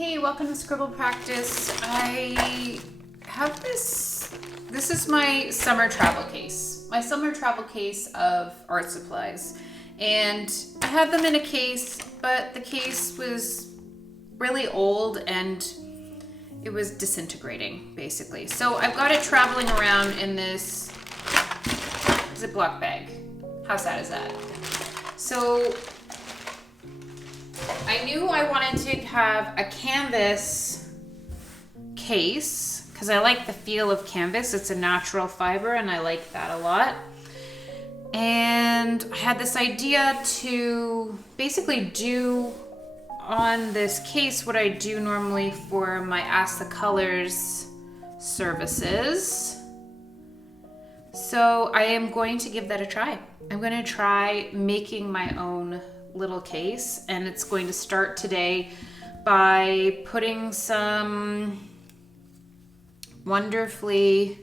Hey, welcome to Scribble Practice. I have this is my summer travel case. My summer travel case of art supplies. And I had them in a case, but the case was really old and it was disintegrating, basically. So I've got it traveling around in this Ziploc bag. How sad is that? So I knew I wanted to have a canvas case because I like the feel of canvas. It's a natural fiber and I like that a lot. And I had this idea to basically do on this case what I do normally for my Ask the Colors services. So I am going to give that a try. I'm going to try making my own little case, and it's going to start today by putting some wonderfully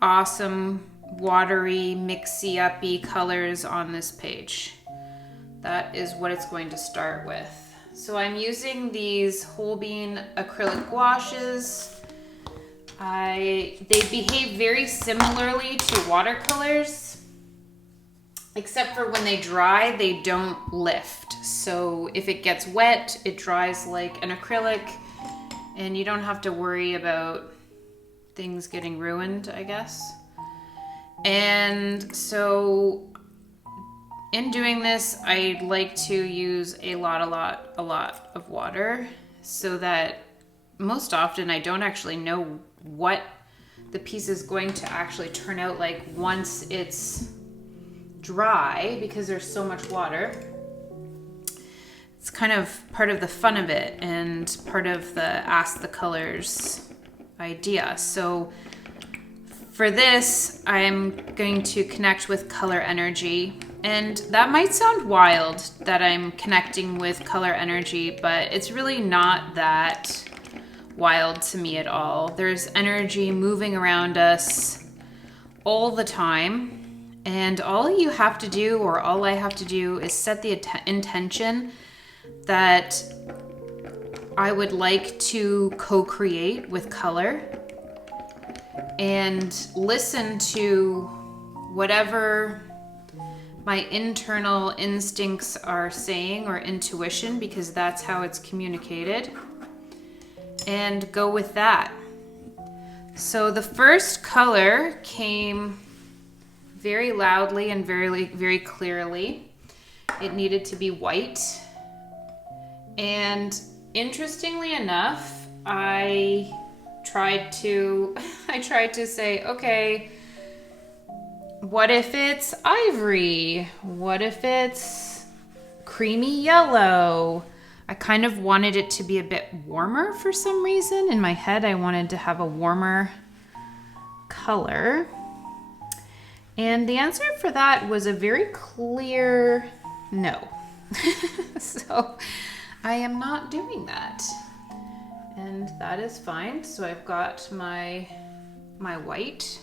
awesome watery mixy-uppy colors on this page. That is what it's going to start with. So I'm using these whole bean acrylic gouaches. They behave very similarly to watercolors, except for when they dry, they don't lift. So if it gets wet, it dries like an acrylic, and you don't have to worry about things getting ruined, I guess. And so in doing this, I like to use a lot of water so that most often I don't actually know what the piece is going to actually turn out like once it's dry, because there's so much water. It's kind of part of the fun of it and part of the Ask the Colors idea. So for this, I'm going to connect with color energy. And that might sound wild that I'm connecting with color energy, but it's really not that wild to me at all. There's energy moving around us all the time. And all you have to do, or all I have to do, is set the intention that I would like to co-create with color and listen to whatever my internal instincts are saying, or intuition, because that's how it's communicated, and go with that. So the first color came very loudly and very clearly. It needed to be white. And interestingly enough, I tried to say, okay, what if it's ivory? What if it's creamy yellow? I kind of wanted it to be a bit warmer for some reason. In my head, I wanted to have a warmer color. And the answer for that was a very clear no. So I am not doing that. And that is fine. So I've got my white.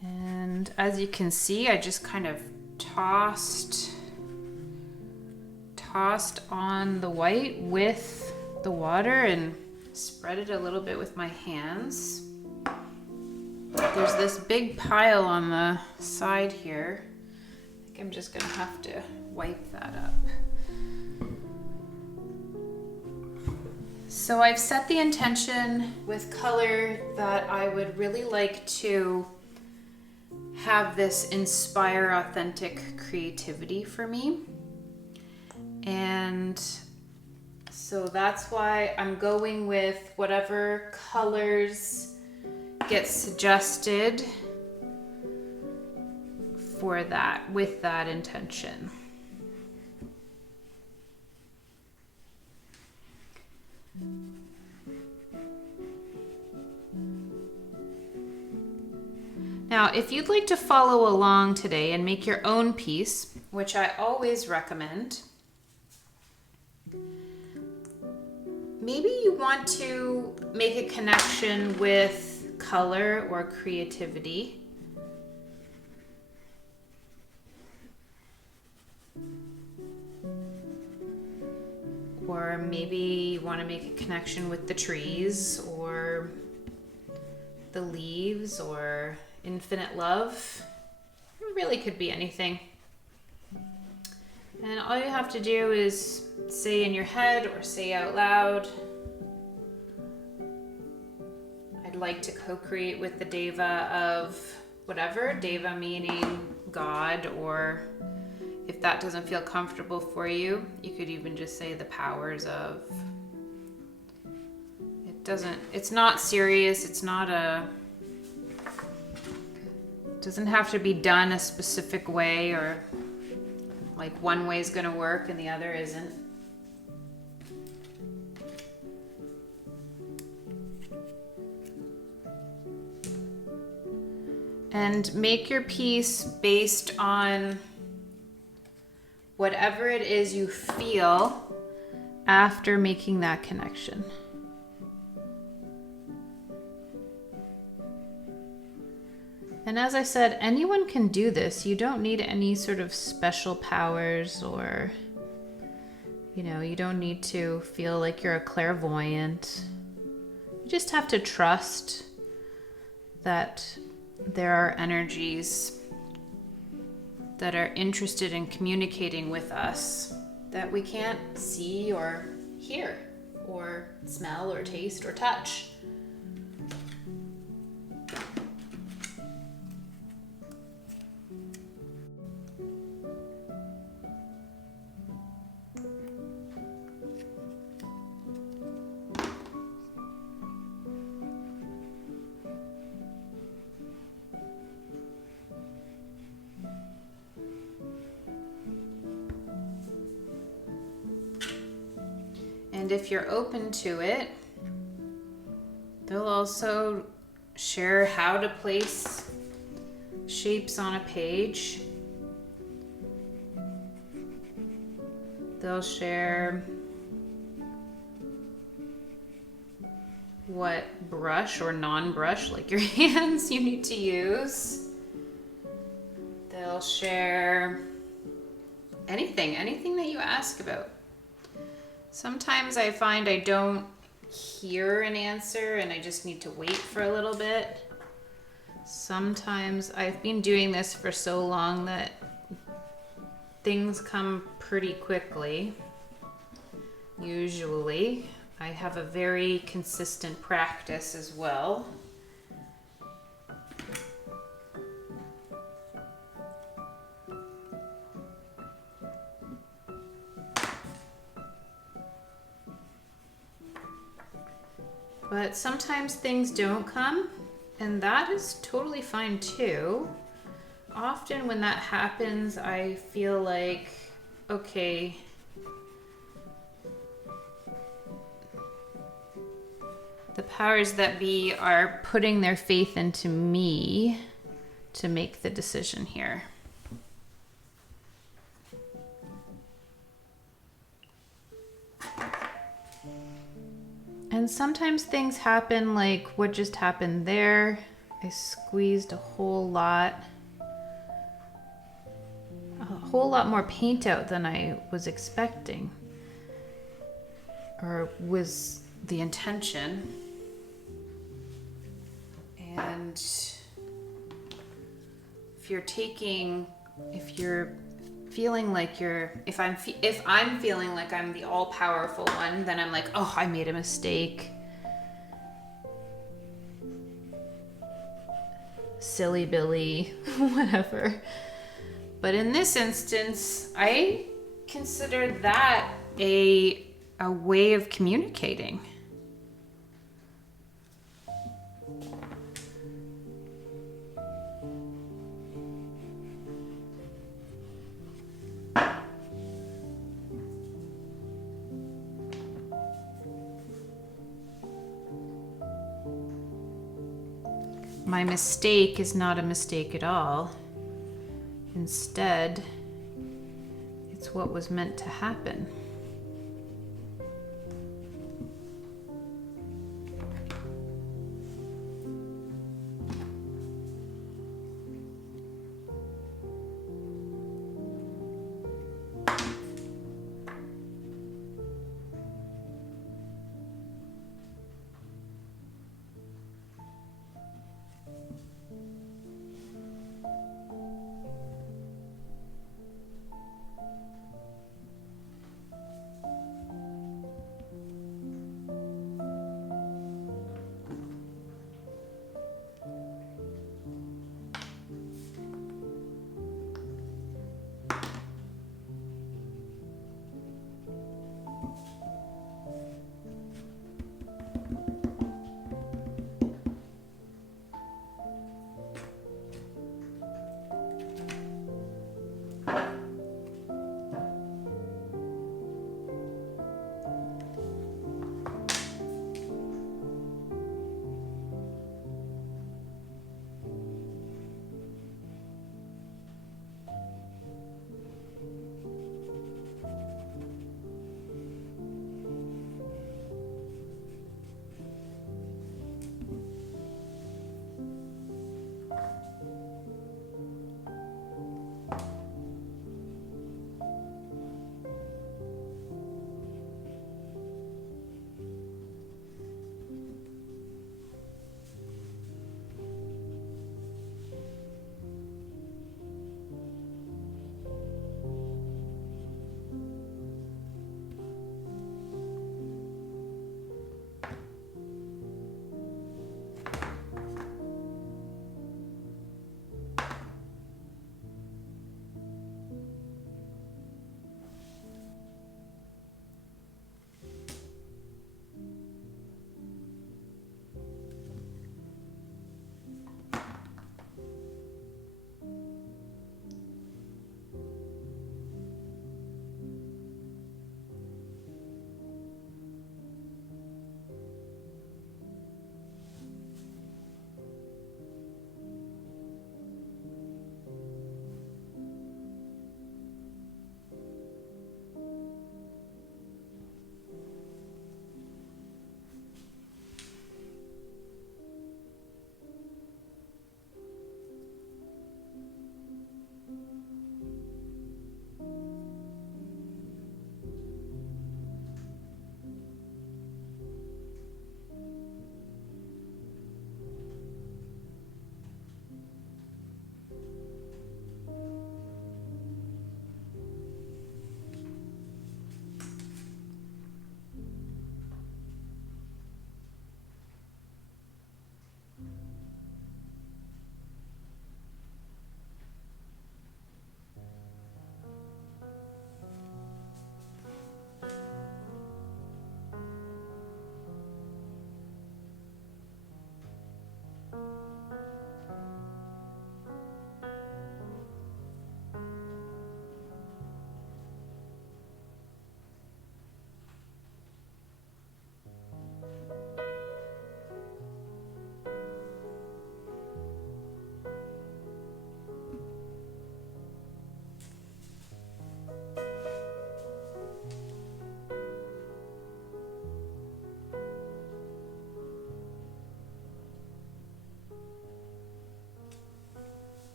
And as you can see, I just kind of tossed on the white with the water and spread it a little bit with my hands. There's this big pile on the side here. I think I'm just gonna have to wipe that up. So I've set the intention with color that I would really like to have this inspire authentic creativity for me. And so that's why I'm going with whatever colors get suggested for that, with that intention. Now, if you'd like to follow along today and make your own piece, which I always recommend, maybe you want to make a connection with color or creativity. Or maybe you want to make a connection with the trees or the leaves or infinite love. It really could be anything. And all you have to do is say in your head or say out loud, I'd like to co-create with the Deva of whatever, Deva meaning God, or if that doesn't feel comfortable for you, you could even just say the powers of. It's not serious, doesn't have to be done a specific way, or like one way is going to work and the other isn't. And make your piece based on whatever it is you feel after making that connection. And as I said, anyone can do this. You don't need any sort of special powers, or, you don't need to feel like you're a clairvoyant. You just have to trust that there are energies that are interested in communicating with us that we can't see or hear or smell or taste or touch. And if you're open to it, they'll also share how to place shapes on a page. They'll share what brush or non-brush, like your hands, you need to use. They'll share anything that you ask about. Sometimes I find I don't hear an answer and I just need to wait for a little bit. Sometimes I've been doing this for so long that things come pretty quickly. Usually, I have a very consistent practice as well. But sometimes things don't come, and that is totally fine too. Often when that happens, I feel like, okay, the powers that be are putting their faith into me to make the decision here. And sometimes things happen like what just happened there. I squeezed a whole lot more paint out than I was expecting, or was the intention. And if I'm feeling like I'm the all-powerful one, then I'm like, oh, I made a mistake. Silly Billy, whatever. But in this instance, I consider that a way of communicating. My mistake is not a mistake at all. Instead, it's what was meant to happen.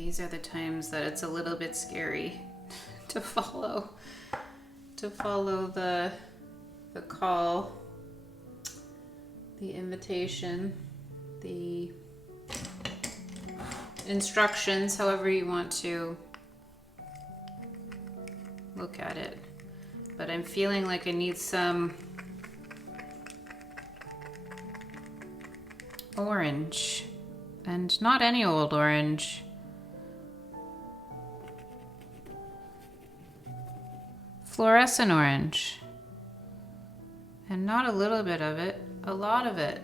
these are the times that it's a little bit scary to follow the call, the invitation, the instructions, however you want to look at it. But I'm feeling like I need some orange, and not any old orange. Fluorescent orange. And not a little bit of it, a lot of it.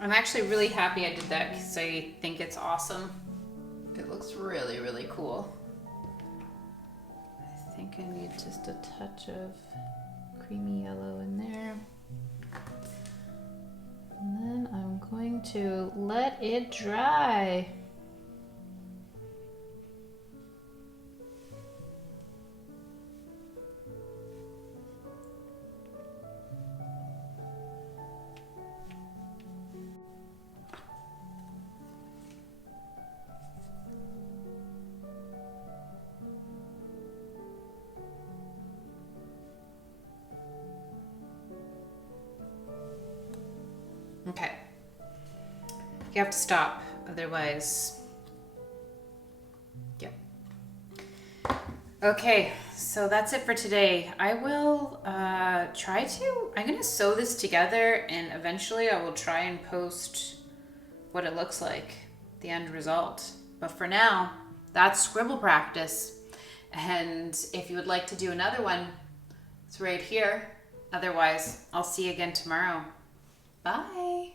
I'm actually really happy I did that because I think it's awesome. It looks really, really cool. I think I need just a touch of creamy yellow in there. And then I'm going to let it dry. Okay. You have to stop, otherwise. Yep. Okay, so that's it for today. I will I'm gonna sew this together, and eventually I will try and post what it looks like, the end result. But for now, that's scribble practice. And if you would like to do another one, it's right here. Otherwise, I'll see you again tomorrow. Bye.